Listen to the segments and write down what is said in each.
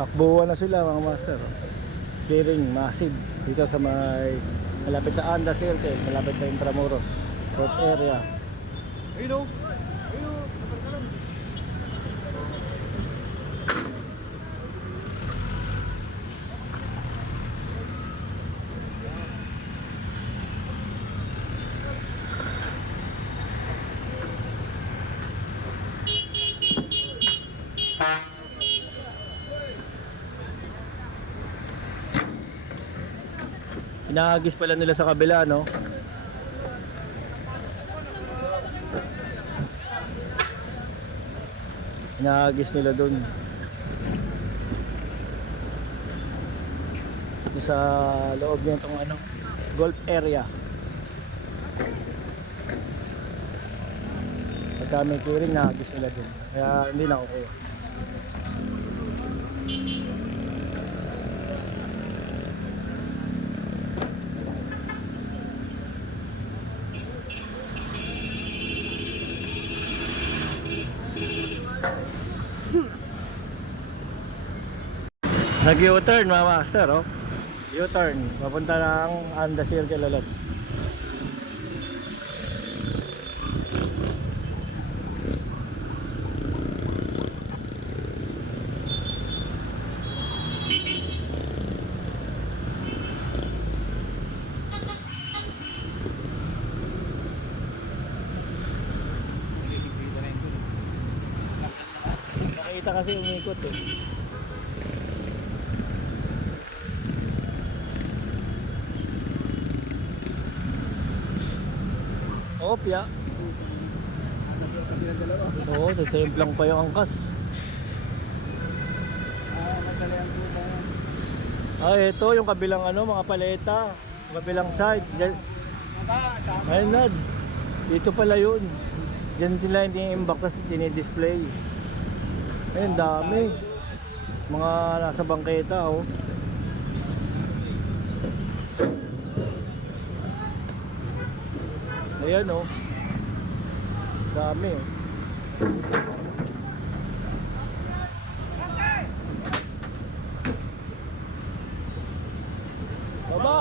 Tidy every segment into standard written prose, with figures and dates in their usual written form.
Takbuhan na sila mga master. Clearing massive dito sa may malapit sa Anda Circle, malapit sa Intramuros road area. Ayun o. Ayun o. Naparkalan. Inaagis pala nila sa kabila, no? Inaagis nila dun sa loob nitong ano, golf area. Pagka may clearing, naagis nila dun, kaya hindi na okay. Nag-U-turn mga master, oh. U-turn, papunta ng Anda Circle ulit. Nakita kasi umikot eh. Opya. Oo, sa same lang pa yung angkas. Ito yung kabilang ano, mga paleta. Kabilang side. Ayun na. Dito pala yun. Diyan nila hindi imbak, tapos dinidisplay. Ayun, dami. Mga nasa bangketa, oh. Ayan, oh. Dami, oh.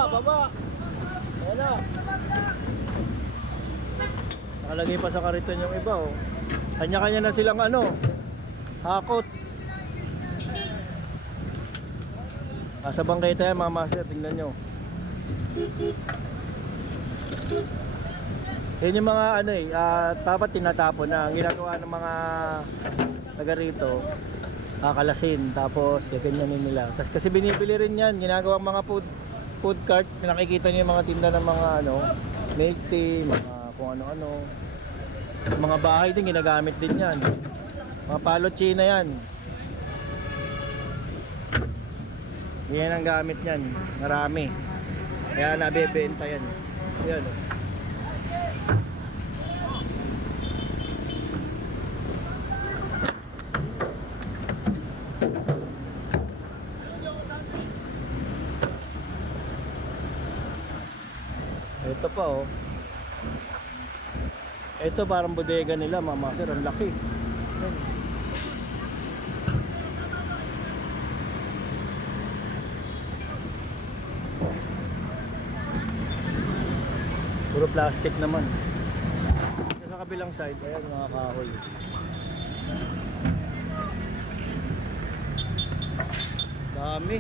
Baba. Ayan na. Nakalagay pa sa kariton yung iba, oh. Kanya-kanya na silang ano, hakot. Nasa bangketa yan mga master, tingnan nyo. Yun yung mga ano eh, dapat tinatapon na. Ang ginagawa ng mga taga rito, kakalasin, tapos gaganyanin nila. Kasi binibili rin yan, ginagawa mga food cart. Nakikita niyo yung mga tinda ng mga ano, milk tea, mga kung ano-ano. Mga bahay din, ginagamit din yan. Mga palot china yan. Yan ang gamit yan, marami. Kaya nabebenta yan. Yan, oh. Ito pa, oh. Ito parang bodega nila mga master, ang laki. Ayan. Puro plastic naman. Sa kabilang side, ayan mga kahoy. Dami.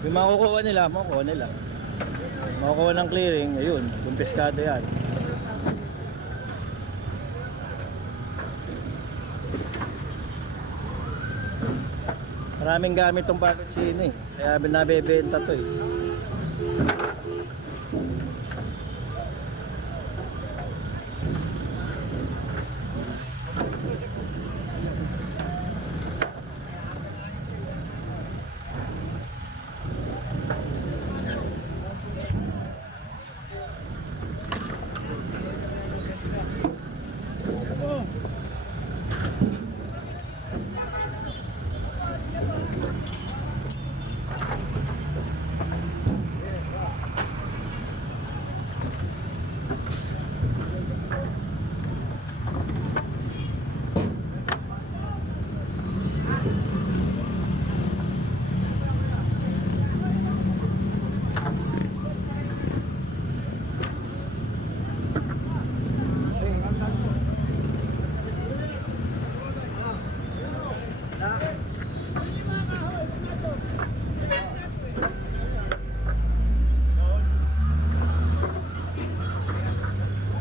Yung makukuha nila, makukuha ng clearing, ayun, kumpiskado yan. Maraming gamit tong palot china eh, kaya nabebenta to eh.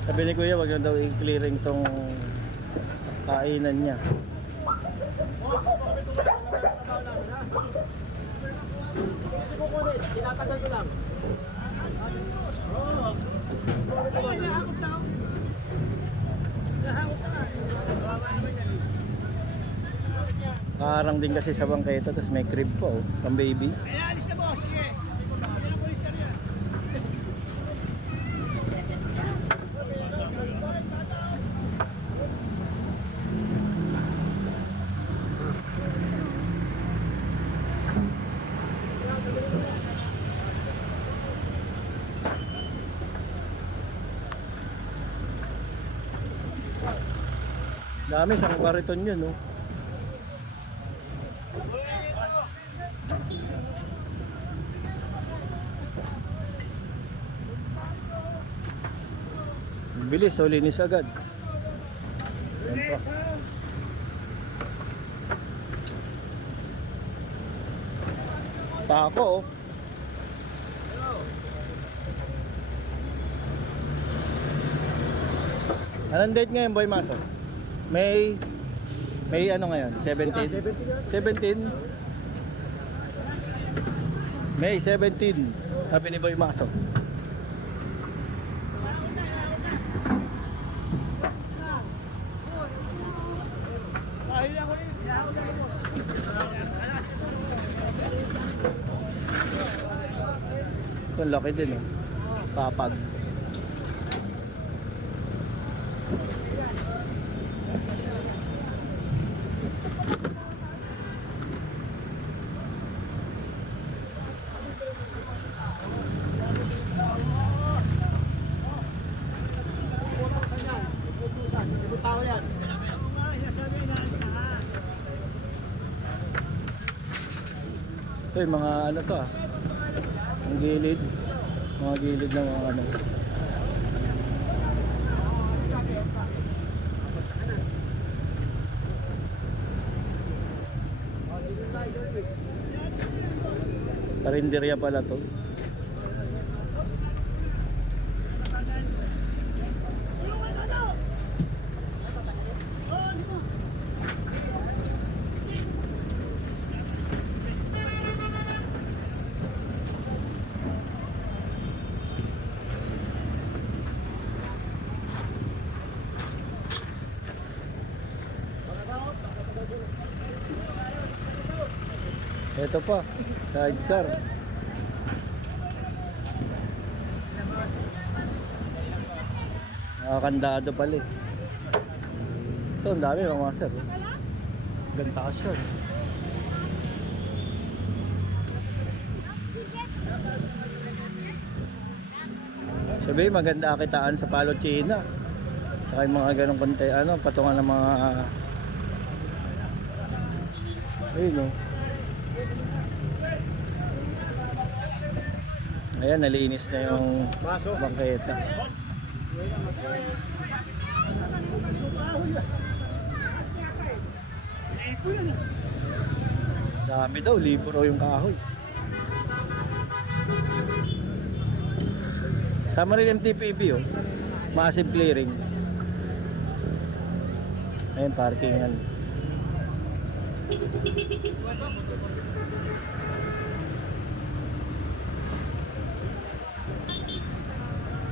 Sabi ni Kuya, wag na daw i-clearing tong kainan niya. Tinatagal ko lang. Karang din kasi sa bangketa, tapos may crib pa oh, pang baby. Kaya alis na mo, sige. Yan ang polisya niya. Dami, isang kariton yun oh. Bilis, so linis agad. Yan pa. Pako oh. Anong date ngayon, Boy Maso? May ano ngayon? 17? 17? May 17. Sabi ni Boy Maso. Ito laki din eh. Papag. Tao yan. Ito yung mga ano to ah. Ang gilid. Mga gilid ng mga ano. Karinderya pala to. Ito pa, sidecar. Nakakandado pala eh. Ito, ang dami mga master. Ganda ka siya. Sabi, maganda kitaan sa Palo China. Saka yung mga ganong konti, ano, patungan ng mga ayun oh. Ayan, nalinis na yung bangketa. Dami daw, libo raw yung kahoy. Sama rin MTPB oh. Massive clearing. Ayan, parkingan.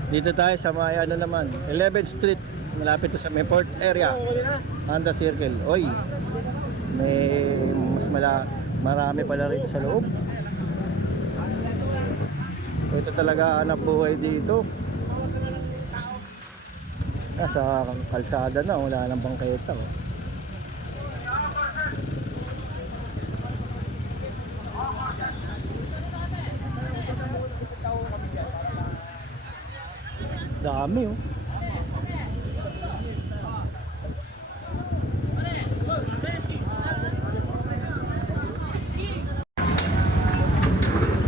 Dito tayo sa may ano naman, 11th Street, malapit to sa may port area. Honda Circle. Oy. May mas marami pala rin sa loob. Ito talaga hanap buhay dito. Nasa kalsada na, wala nang bangketa oh. Dami oh.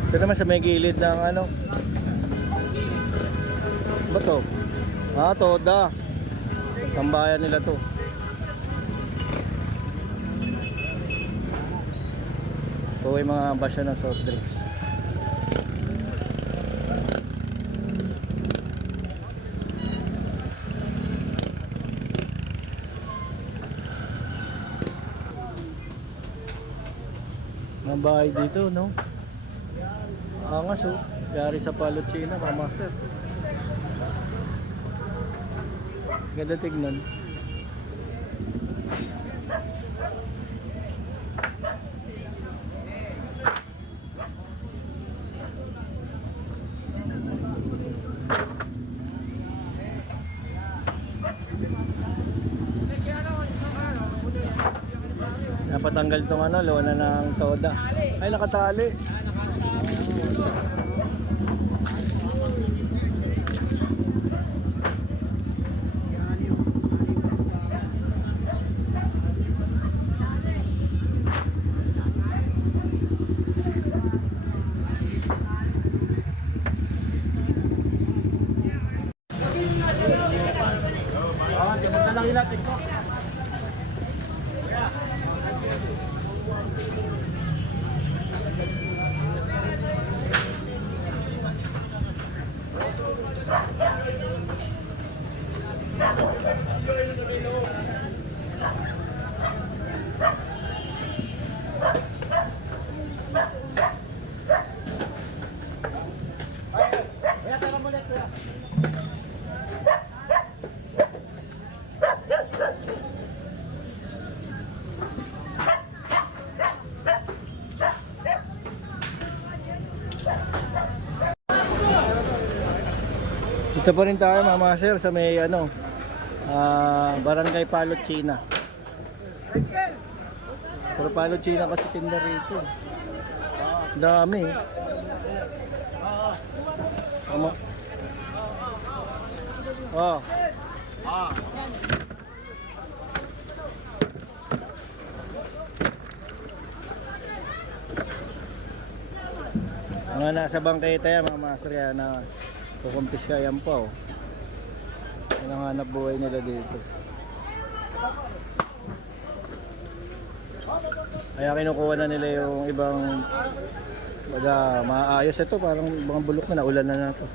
Ito naman sa may gilid ng ano. Ba to? Ah, Toda. Tambayan nila to. Ito yung mga basya ng soft drinks. Mga bahay dito, no? Angas, oh. Yari sa Palochina, mga master. Ganda tignan. Napatanggal tong ano, lona ng toda. Ay, nakatali. Punta lang ilatin ko. Kaya tara mo ulit, kuya. Dito pa rin tayo mga master sa may ano, Barangay Palochina. Pero Palochina kasi tinda rito. Dami. Tama. Oh. Mga nasa bangketa yan mga master, kaya na kukumpis ka yan pa, oh. Yan ang hanap buhay nila dito. Kaya kinukuha na nila yung ibang baga maayos ito, parang ibang bulok na, naulan na to.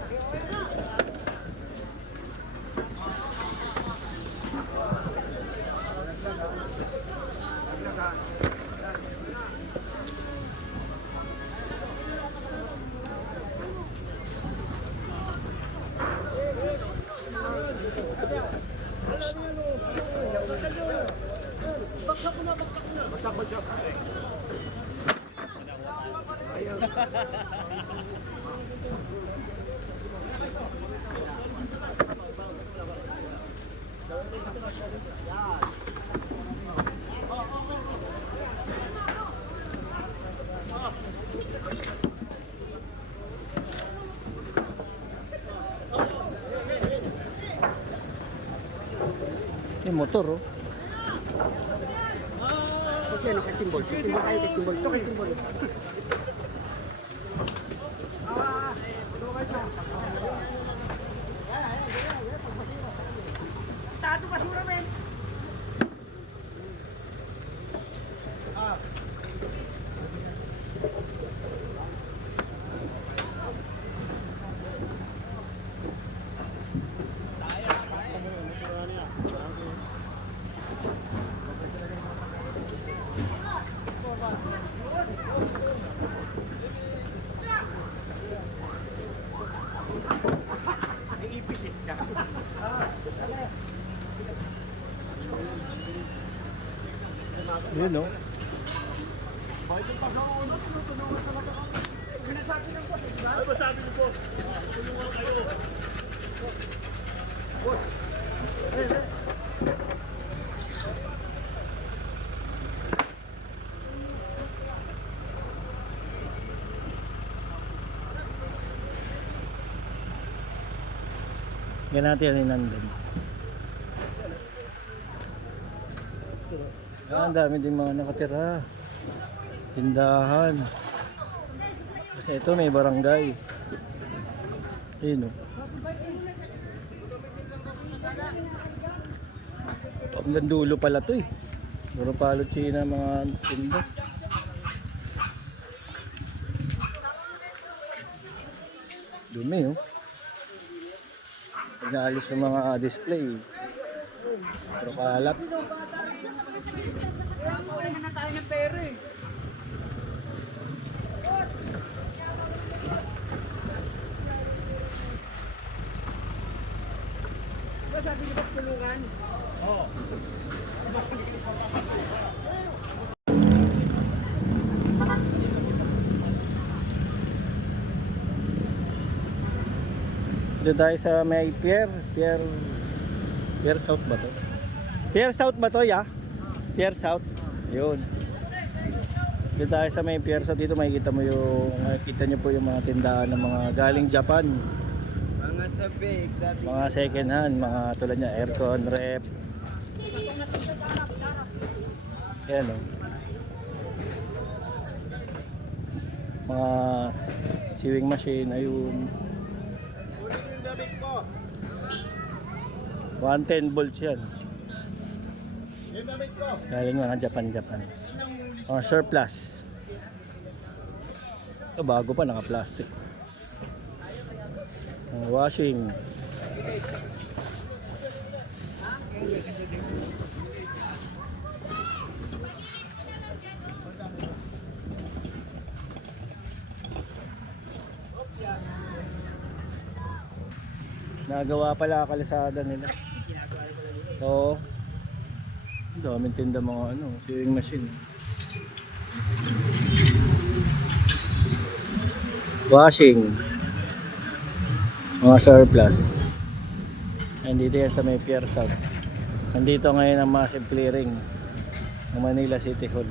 Bagsak. Yung motor, oh. Kasi nakatimbol tayo, katimbol. Ito katimbol. Tato basura, men. Yun, no? Yan natin yung nandun. Ang dami din mga nakatira. Tindahan. Kasi ito may barangay. Ayun, oh. Hanggang dulo pala to, eh. Puro Palochina mga tinda. Dumi, oh. Pag naalis yung mga display, pero kalat. Wala na tayo ng pera, eh. Sabi niyo ba tulungan? Oo. Dito tayo sa may Pier South ba to? Pier South ba to, ya? Pier South. Yun. Dito tayo sa may Pier South. Dito makikita mo makikita niyo po yung mga tindahan ng mga galing Japan. Mga sabik, dati. Mga second hand, mga tulad niya, aircon, rep. Ayan o. Mga sewing machine, ayun. 110 volts yan. Galing mga Japan. Mga surplus. Ito bago pa, naka-plastic. Washing. Nagawa pala kalisada nila. Oo. Daming tinda mga sewing machine. Washing. Mga surplus. Nandito yan sa may Pier South. Nandito ngayon ang massive clearing ng Manila City Hall.